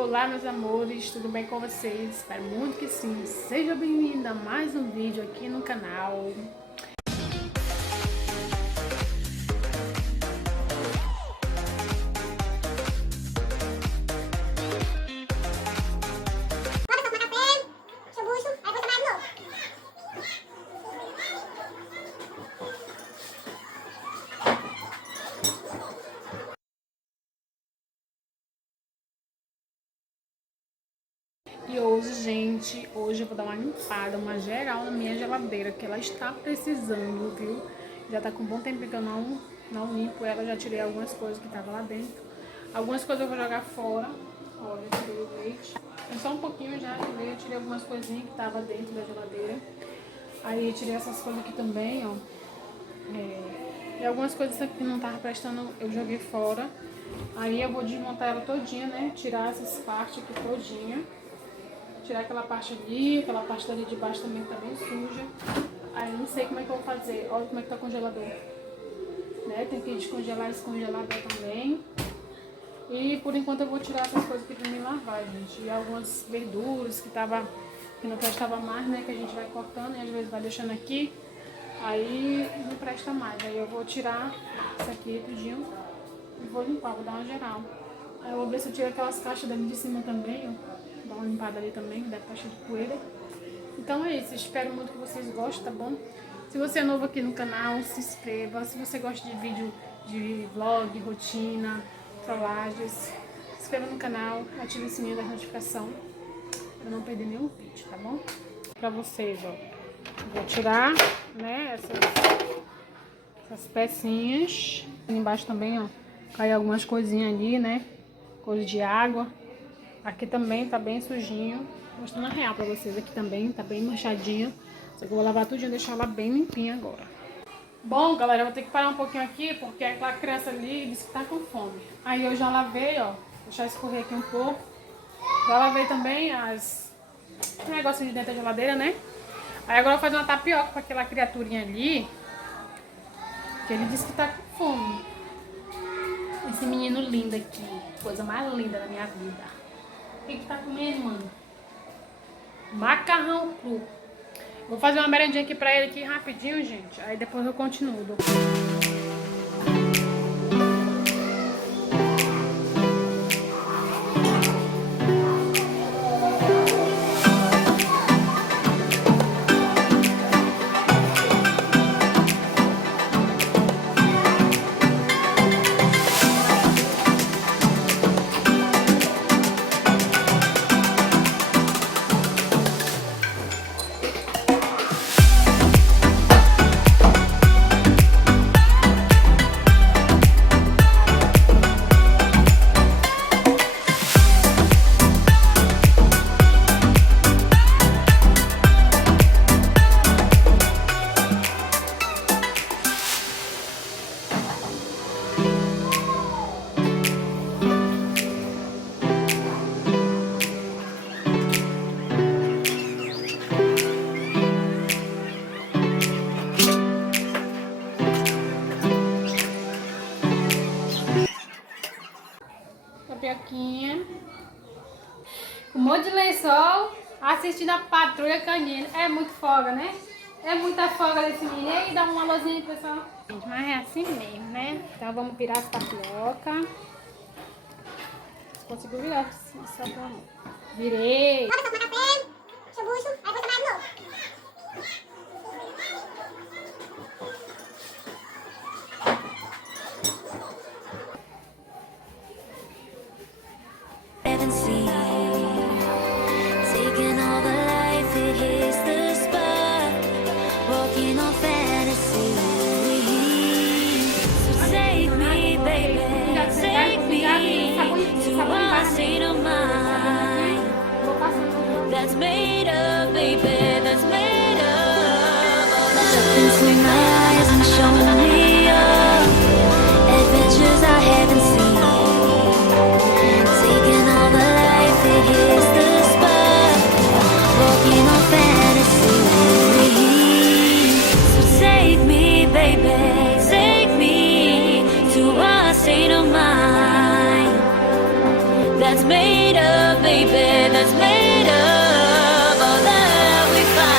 Olá meus amores, tudo bem com vocês? Espero muito que sim. Seja bem-vinda a mais um vídeo aqui no canal. E hoje, gente, hoje eu vou dar uma limpada, uma geral na minha geladeira, que ela está precisando, viu? Já tá com um bom tempo que eu não limpo ela, já tirei algumas coisas que estavam lá dentro. Algumas coisas eu vou jogar fora. Olha, tirei o leite. Só um pouquinho já, eu tirei algumas coisinhas que estavam dentro da geladeira. Aí eu tirei essas coisas aqui também, ó. E algumas coisas aqui que não estavam prestando, eu joguei fora. Aí eu vou desmontar ela todinha, né? Tirar essas partes aqui todinha. Tirar aquela parte ali, aquela parte dali de baixo também tá bem suja. Aí eu não sei como é que eu vou fazer. Olha como é que tá o congelador. Né? Tem que descongelar e descongelar também. E por enquanto eu vou tirar essas coisas aqui pra me lavar, gente. E algumas verduras que não prestava mais, né? Que a gente vai cortando e às vezes vai deixando aqui. Aí não presta mais. Aí eu vou tirar isso aqui tudinho e vou limpar, vou dar uma geral. Aí eu vou ver se eu tiro aquelas caixas dali de cima também, ó. Dar uma limpada ali também, deve estar cheio de poeira. Então é isso, espero muito que vocês gostem, tá bom? Se você é novo aqui no canal, se inscreva. Se você gosta de vídeo de vlog, rotina, trollagens, se inscreva no canal, ative o sininho da notificação para não perder nenhum vídeo, tá bom? Pra vocês, ó, vou tirar, né, essas pecinhas. Ali embaixo também, ó, caiu algumas coisinhas ali, né, coisa de água. Aqui também tá bem sujinho. Mostrando a real pra vocês. Aqui também tá bem manchadinho. Só que eu vou lavar tudinho e deixar ela bem limpinha agora. Bom, galera, eu vou ter que parar um pouquinho aqui, porque aquela criança ali disse que tá com fome. Aí eu já lavei, ó. Deixar escorrer aqui um pouco. Já lavei também o negócio de dentro da geladeira, né? Aí agora eu vou fazer uma tapioca pra aquela criaturinha ali, que ele disse que tá com fome. Esse menino lindo aqui. Coisa mais linda da minha vida. O que tá comendo, mano? Macarrão cru. Vou fazer uma merendinha aqui pra ele aqui rapidinho, gente. Aí depois eu continuo. Tapioquinha. Um monte de lençol, assistindo a patrulha canina. É muito folga, né? É muita folga desse menino. E dá uma alôzinha, pessoal. Mas é assim mesmo, né? Então vamos virar as tapioca. Conseguiu virar? Só pra mão. Virei. That's made up, baby, that's made up. Look into my eyes and showing me up adventures I haven't seen. Taking all the life, it hits the spot. Walking on fantasy. So take me, baby, take me to a state of mind that's made up. of, baby, that's made of all that we find.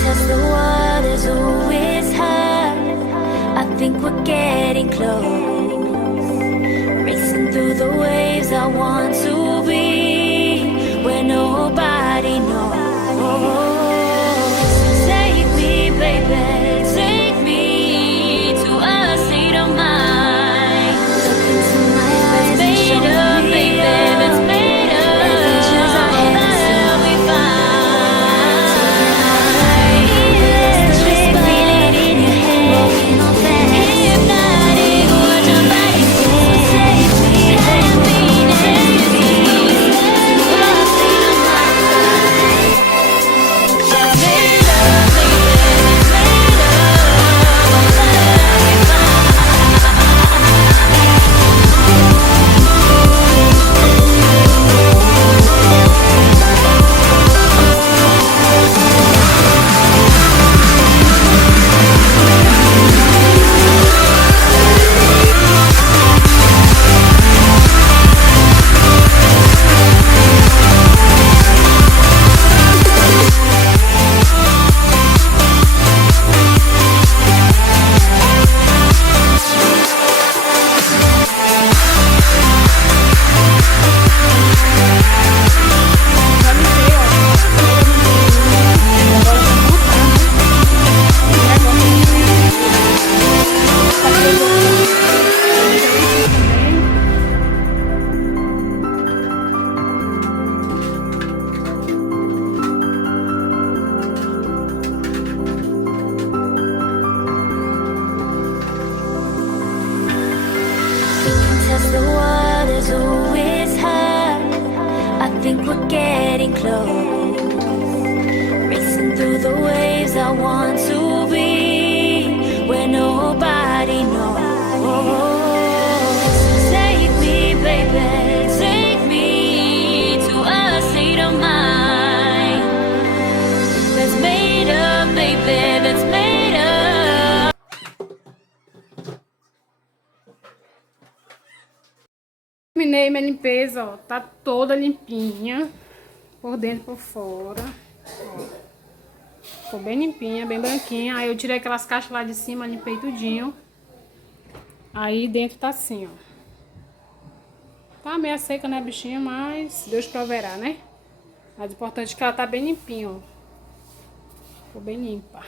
Test the waters, oh, it's hard. I think we're getting close. Racing through the waves, I want to be where nobody knows. Take me, baby, take me to a state of mind. Look into my eyes and show me, baby, that's made of adventures I haven't we find. Test the waters, oh, it's hard. I think we're getting close. Racing through the waves, I want to be where nobody knows. Take me, baby, take me to a state of mind that's made of, baby, that's made of. Terminei minha limpeza, ó, tá toda limpinha, por dentro e por fora, ó. Ficou bem limpinha, bem branquinha. Aí eu tirei aquelas caixas lá de cima, limpei tudinho. Aí dentro tá assim, ó. Tá meio seca, né, bichinha, mas Deus proverá, né? Mas o importante é que ela tá bem limpinha, ó. Ficou bem limpa.